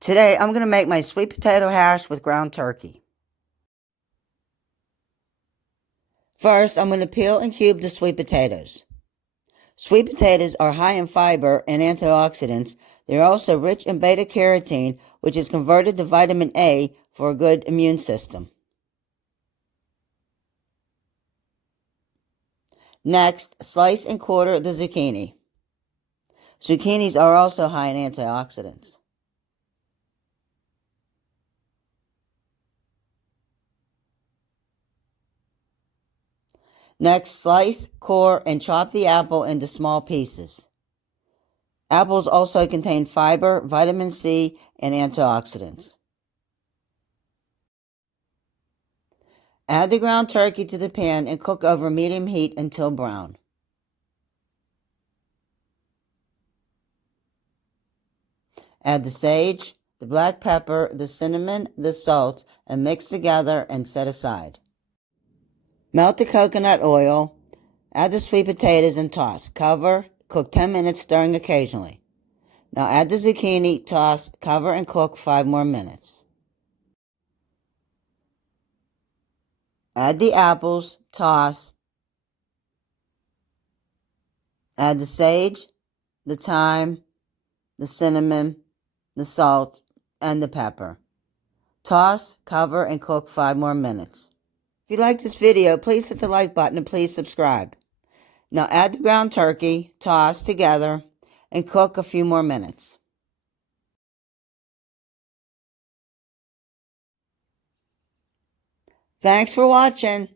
Today, I'm going to make my sweet potato hash with ground turkey. First, I'm going to peel and cube the sweet potatoes. Sweet potatoes are high in fiber and antioxidants. They're also rich in beta-carotene, which is converted to vitamin A for a good immune system. Next, slice and quarter the zucchini. Zucchinis are also high in antioxidants. Next, slice, core, and chop the apple into small pieces. Apples also contain fiber, vitamin C, and antioxidants. Add the ground turkey to the pan and cook over medium heat until brown. Add the sage, the black pepper, the cinnamon, the salt, and mix together and set aside. Melt the coconut oil, add the sweet potatoes and toss. Cover, cook 10 minutes, stirring occasionally. Now add the zucchini, toss, cover, and cook 5 more minutes. Add the apples, toss. Add the sage, the thyme, the cinnamon, the salt, and the pepper. Toss, cover, and cook 5 more minutes. If you like this video, please hit the like button and please subscribe. Now add the ground turkey, toss together, and cook a few more minutes. Thanks for watching.